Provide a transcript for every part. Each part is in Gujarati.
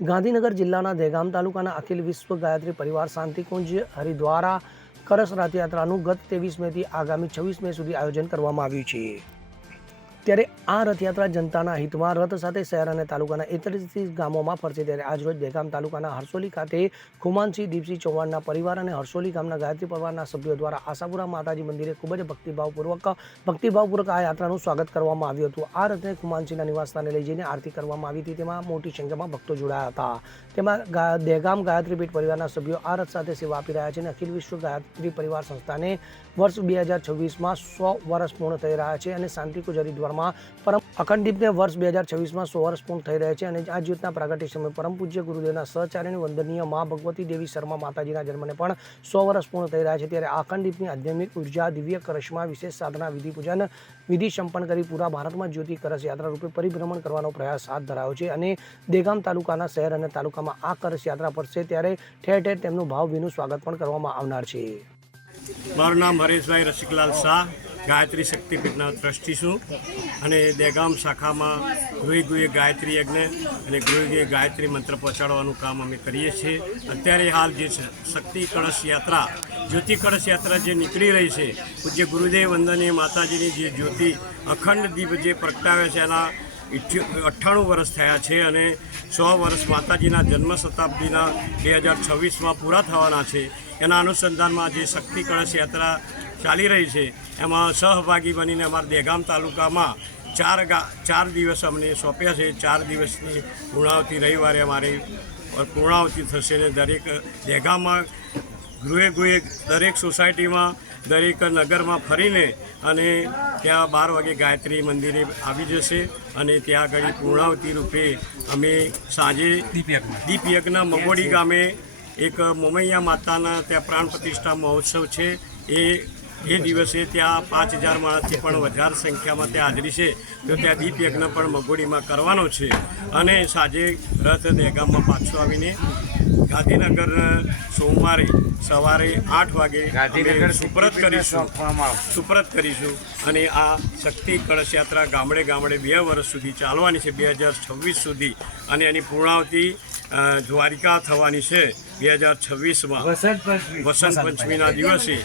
ગાંધીનગર જિલ્લાના દહેગામ તાલુકાના અખિલ વિશ્વ ગાયત્રી પરિવાર શાંતિકુંજ હરિદ્વારા કરસ રથયાત્રાનું ગત ત્રેવીસ મેથી આગામી છવ્વીસ મે સુધી આયોજન કરવામાં આવ્યું છે. ત્યારે આ રથયાત્રા જનતાના હિતમાં રથ સાથે શહેર અને તાલુકાના એકત્રીસથી ગામોમાં ફરશે ત્યારે આજરોજ દહેગામ તાલુકાના હરસોલી ખાતે ખુમાનસિંહ દીપસિંહ ચૌહાણના પરિવાર અને હરસોલી ગામના ગાયત્રી પરિવારના સભ્યો દ્વારા આશાપુરા માતાજી મંદિરે ખૂબ જ ભક્તિભાવપૂર્વક ભક્તિભાવપૂર્વક આ યાત્રાનું સ્વાગત કરવામાં આવ્યું હતું. આ રથને ખુમાનસિંહના નિવાસસ્થાને લઈ જઈને આરતી કરવામાં આવી હતી. તેમાં મોટી સંખ્યામાં ભક્તો જોડાયા હતા. તેમાં દહેગામ ગાયત્રી પીઠ પરિવારના સભ્યો આ રથ સાથે સેવા આપી રહ્યા છે અને અખિલ વિશ્વ ગાયત્રી પરિવાર સંસ્થાને વર્ષ બે હજાર છવ્વીસમાં સો વર્ષ પૂર્ણ થઈ રહ્યા છે અને શાંતિકુંજ હરિદ્વારમાં પરમ અખંડિતને વર્ષ બે હજાર છવ્વીસમાં સો વર્ષ પૂર્ણ થઈ રહ્યા છે અને આ જ્યોતના પ્રાગટ્ય સમયે પરમ પૂજ્ય ગુરુદેવના સહચાર્યની વંદનીય મા ભગવતી દેવી શર્મા માતાજીના જન્મને પણ સો વર્ષ પૂર્ણ થઈ રહ્યા છે. ત્યારે આ અખંડિતની આધ્યાત્મિક ઊર્જા, દિવ્ય કરશમાં વિશેષ સાધના વિધિ પૂજન વિધિ સંપન્ન કરી પૂરા ભારતમાં જ્યોતિ કરશ યાત્રા રૂપે પરિભ્રમણ કરવાનો પ્રયાસ હાથ ધરાયો છે અને દેગામ તાલુકાના શહેર અને તાલુકામાં આ કરશ યાત્રા પડશે ત્યારે ઠેર ઠેર તેમનું ભાવભીનું સ્વાગત પણ કરવામાં આવનાર છે. મારું નામ હરેશભાઈ રસિકલાલ શાહ. ગાયત્રી શક્તિપીઠના ટ્રસ્ટી છું અને દેગામ શાખામાં ગૃહી ગૃહે ગાયત્રી યજ્ઞ અને ગૃહી ગૃહે ગાયત્રી મંત્ર પહોંચાડવાનું કામ અમે કરીએ છીએ. અત્યારે હાલ જે શક્તિ કળશ યાત્રા, જ્યોતિ કળશ યાત્રા જે નીકળી રહી છે, પૂજ્ય ગુરુદેવ વંદનીય માતાજીની જે જ્યોતિ અખંડ દીપ જે પ્રગટાવે છે, એના અઠ્ઠાણું વર્ષ થયા છે અને સો વર્ષ માતાજીના જન્મ શતાબ્દીના બે હજાર છવ્વીસમાં પૂરા થવાના છે. એના અનુસંધાનમાં જે શક્તિ કળશ યાત્રા ચાલી રહી છે. એમાં સહભાગી બનીને અમારા દહેગામ તાલુકામાં ચાર ગા ચાર દિવસ અમને સોંપ્યા છે. ચાર દિવસની પૂર્ણાવતિ રવિવારે અમારી પૂર્ણાવતિ થશે ને દરેક દહેગામમાં ગૃહે ગૃહે દરેક સોસાયટીમાં દરેક નગરમાં ફરીને અને ત્યાં બાર વાગે ગાયત્રી મંદિરે આવી જશે અને ત્યાં આગળ પૂર્ણાવતિ રૂપે અમે સાંજે દીપયજ્ઞ. મગોડી ગામે એક મોમૈયા માતાના ત્યાં પ્રાણ પ્રતિષ્ઠા મહોત્સવ છે. એ એ દિવસે ત્યાં પાંચ હજાર માણસથી પણ વધારે સંખ્યામાં ત્યાં હાજરી છે. તો ત્યાં દીપયજ્ઞ પણ મગોડીમાં કરવાનો છે. અને સાંજે રથ દહેગામમાં પાછો આવીને ગાંધીનગર સોમવારે સવારે આઠ વાગે સુપ્રત કરીશું. સુપરત કરીશું અને આ શક્તિ કળશ યાત્રા ગામડે ગામડે બે વર્ષ સુધી ચાલવાની છે બે હજાર છવ્વીસ સુધી. અને એની પૂર્ણાવતિ દ્વારિકા થવાની છે બે હજાર છવ્વીસમાં. વસંત પંચમીના દિવસે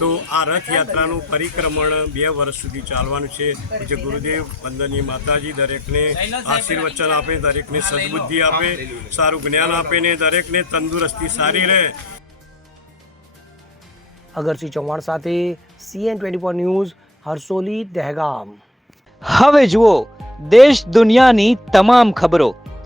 તો આ રથયાત્રાનું પરિક્રમણ બે વર્ષ સુધી ચાલવાનું છે. જે ગુરુદેવ વંદનીય માતાજી દરેકને આશીર્વચન આપે દરેકને સદબુદ્ધિ આપે સારું જ્ઞાન આપે ને દરેકને તંદુરસ્તી સારી રહે. અગરસિંહ ચૌહાણ સાથે CN twenty four news Harsoli Dehgam. હવે જુઓ દેશ દુનિયાની તમામ ખબરો.